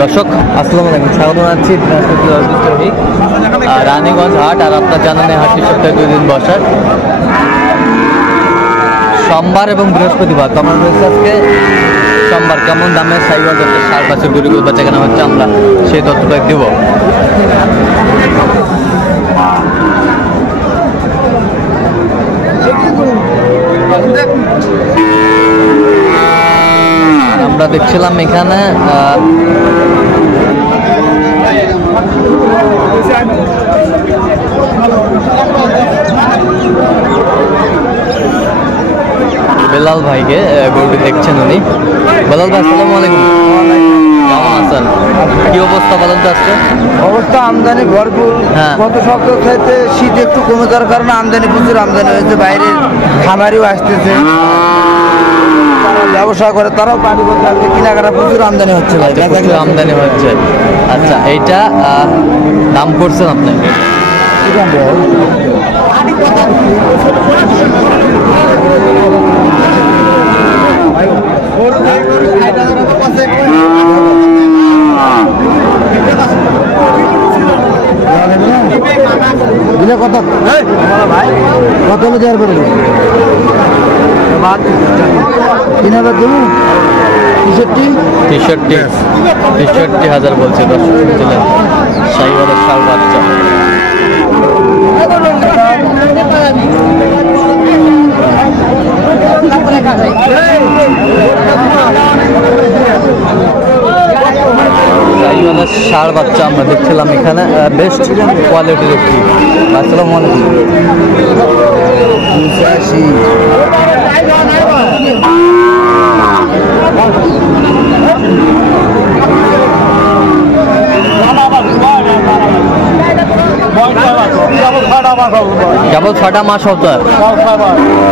দর্শক আসসালামু আলাইকুম, স্বাগত জানাচ্ছি রানীগঞ্জ হাট। আর আপনার জানেন হাটটি সপ্তাহে 2 দিন বসার, সোমবার এবং বৃহস্পতিবার। তখন রয়েছে আজকে সোমবার। কেমন দামে সাইবার দত্তের 7 বছর গরুগুলো বেচা কেনা হচ্ছে, আমরা সেই তথ্যটা দেব। আমরা দেখছিলাম এখানে বেলাল ভাইকে, গরুটি দেখছেন উনি। বেলাল ভাই আসসালামু আলাইকুম, কেমন আছেন? কি অবস্থা বলেন তো আজকে? অবস্থা আমদানি ভরপুর। গত সপ্তাহ থেকে শীত একটু কমে যাওয়ার কারণে আমদানি প্রচুর আমদানি হয়েছে, বাইরের খামারিও আসতেছে, ব্যবসা করে তারাও পানি করতে আসবে, কেনাকাটা প্রচুর আমদানি হচ্ছে। প্রচুর আমদানি হচ্ছে। আচ্ছা, এইটা দাম করছেন আপনি? কত কত দেওয়ার পরে 63,000 বলছে। দর্শক শুনছিলেন, সাইওয়ালের ষাঁড় বাচ্চা। সাইওয়ালের ষাঁড় বাচ্চা আমরা দেখছিলাম এখানে, বেস্ট কোয়ালিটির একটি। আসসালামু আলাইকুম। কেবল 6টা মাস হতো,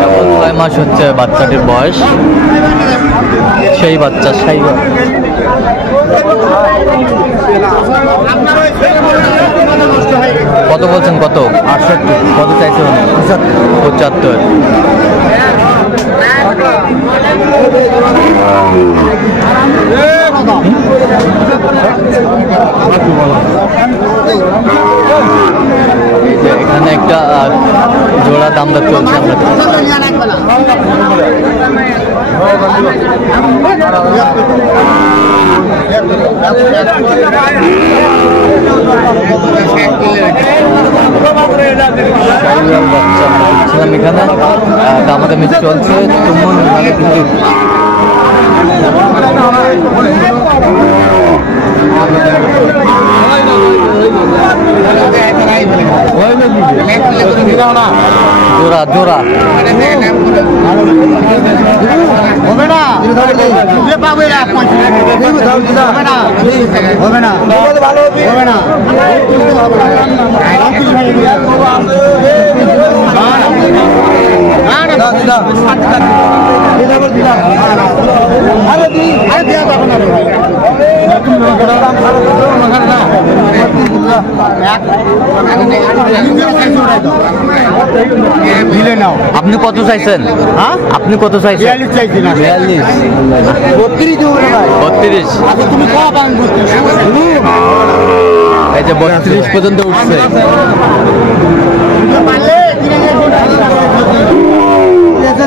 কেবল 6 মাস হচ্ছে বাচ্চাটির বয়স। সেই বাচ্চা সাইওয়াল। কত বলছেন? কত? 68। কত চাইছে উনি? 75। এখানে একটা জোড়া দাম দর চলছে। আমরা দেখছিলাম এখানে দামাদামি চলছে। তুমুল কিন্তু জোড়া জোড়া হবে না, হবে না, ভালো হবে না। আপনি কত চাইছেন? আপনি কত চাইছেন? 42 চাইছি না, 42। 32 দেবো না ভাই। 32। তুমি কত পান? এই যে 32 পর্যন্ত উঠছে।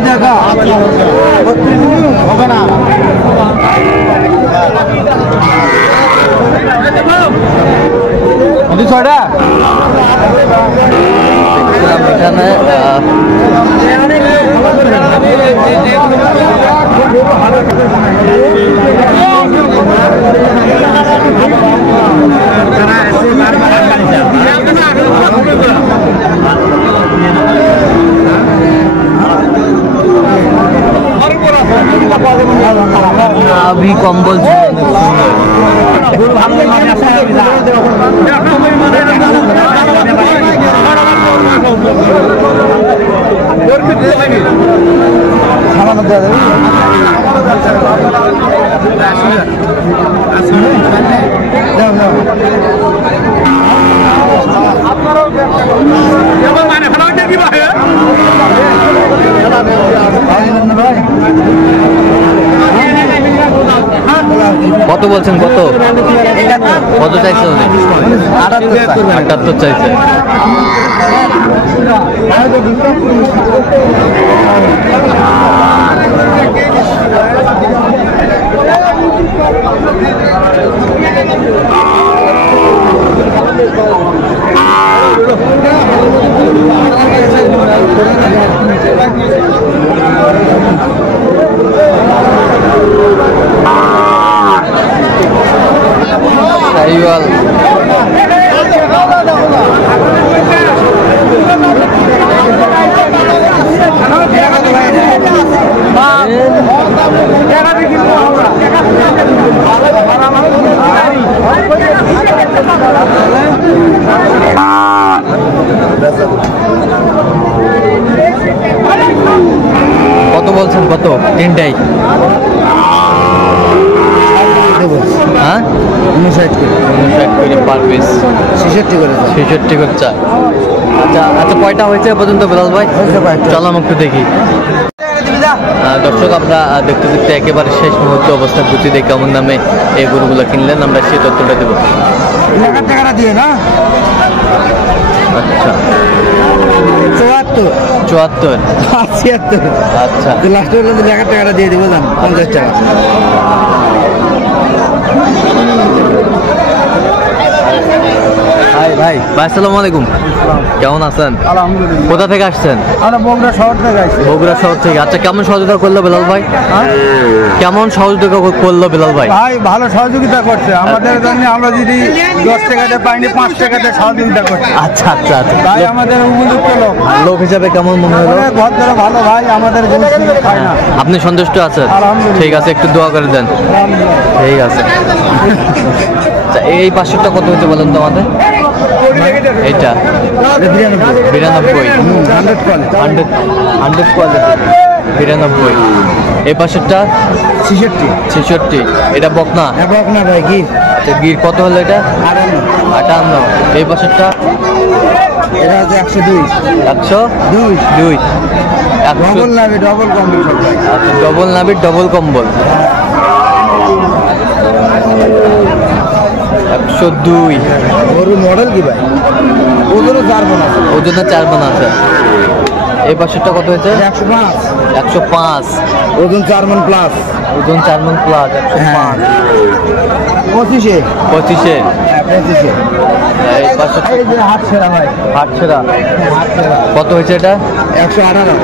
দেখা হবে না। ছয়টা এখানে अभी कम्बल কত বলছেন? কত কত চাইছে উনি? 78 চাইছে। শাহিওয়াল কত বলছেন? কত? তিনটাই? হ্যাঁ 59 করে পার পিস। 66 করে 66 করে চাই। আচ্ছা আচ্ছা, কয়টা হয়েছে এ পর্যন্ত বিলাল ভাই? চলো আমি একটু দেখি। দর্শক, আমরা দেখতে দেখতে একেবারে শেষ মুহূর্তে অবস্থা বুঝি দিয়ে কেমন দামে এই গরুগুলো কিনলেন আমরা সেই তথ্যটা দেবো। টাকা দিয়ে না। আচ্ছা 74 74 76 আচ্ছা লাস্ট পর্যন্ত 1000 টাকাটা দিয়ে দিব জান 50 টাকা। ভাই ভাই আসসালামু আলাইকুম, কেমন আছেন? আলহামদুলিল্লাহ। কোথা থেকে আসছেন? আমরা বগুড়া শহর থেকে আসছি। বগুড়া শহর থেকে। আচ্ছা, কেমন সহযোগিতা করলো বিলাল ভাই? কেমন সহযোগিতা করলো বিলাল ভাই? ভাই ভালো সহযোগিতা করছে আমাদের জন্য। আমরা যদি 10 টাকাতে পাইনি 5 টাকাতে সহযোগিতা করছে। আচ্ছা আচ্ছা আচ্ছা, ভাই আমাদের উপযুক্ত লোক। লোক হিসাবে কেমন মনে হলো? ভদ্র ভালো ভাই, আমাদের খায় না। আপনি সন্তুষ্ট আছেন? আলহামদুলিল্লাহ। ঠিক আছে, একটু দোয়া করে দেন। ঠিক আছে। আচ্ছা, এই পাশেরটা কত হচ্ছে বলেন তো আমাদের? এইটা 92 100 কোয়ালিটি 92। এই পাশেরটা 66। এটা বকনা? না ভাই কি আচ্ছা, গির কত হলো এটা? 58। এই পাশেরটা? এটা হচ্ছে 102। 102। ডবল নাবি ডবল কম্বল। আচ্ছা, ডবল নাবির ডবল কম্বল 102। গরু মডেল কি ভাই? ওজনও 4 মণ আছে। ওজনে 4 মণ আছে। এই পাশেরটা কত হয়েছে? 105। 105। ওজন 4 মণ প্লাস। ওজন 4 মণ প্লাস 105। 25-এ 25-এ। 25-এ। এই পাশে এই যে হাত ছেড়া ভাই। হাট ছেড়া কত হয়েছে এটা? 118।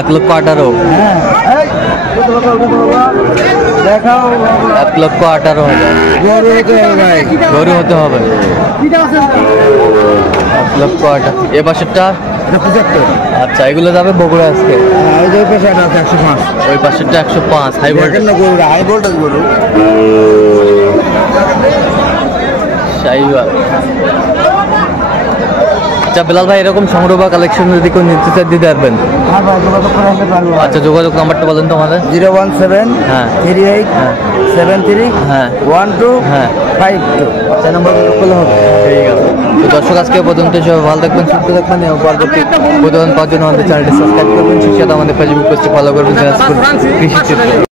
1,18,000। হ্যাঁ এই দেখাও 1,18,000। গরু হতে হবে ভাই। গরু হতে হবে 1,18,000। এ পাশেরটা? 75। আচ্ছা, এগুলো যাবে বগুড়া আজকে। ওই যে পেশাটা আছে 105। ওই পাশেরটা 105 হাই ভোল্টেজ। গরু হাই ভোল্টেজ গরু। শাহিওয়াল। আচ্ছা বিলাল ভাই, এরকম সংগ্রহ বা কালেকশন যদি কেউ নিতে চায় দিতে পারবেন? হ্যাঁ ভাই যোগাযোগ করে আসতে পারবো। আচ্ছা, যোগাযোগ নাম্বারটা বলেন তো আমাদের। 017 হ্যাঁ 38 হ্যাঁ 73 হ্যাঁ 12 হ্যাঁ 52। সেই নাম্বার করলে হবে। ঠিক আছে। তো দর্শক, আজকে পর্যন্ত সবাই ভালো থাকবেন, সুস্থ থাকবেন এবং পরবর্তী প্রতিবেদন পাওয়ার জন্য আমাদের চ্যানেলটি সাবস্ক্রাইব করবেন। সেই সাথে আমাদের ফেসবুক পেজটি ফলো করবেন, কৃষি চিত্র।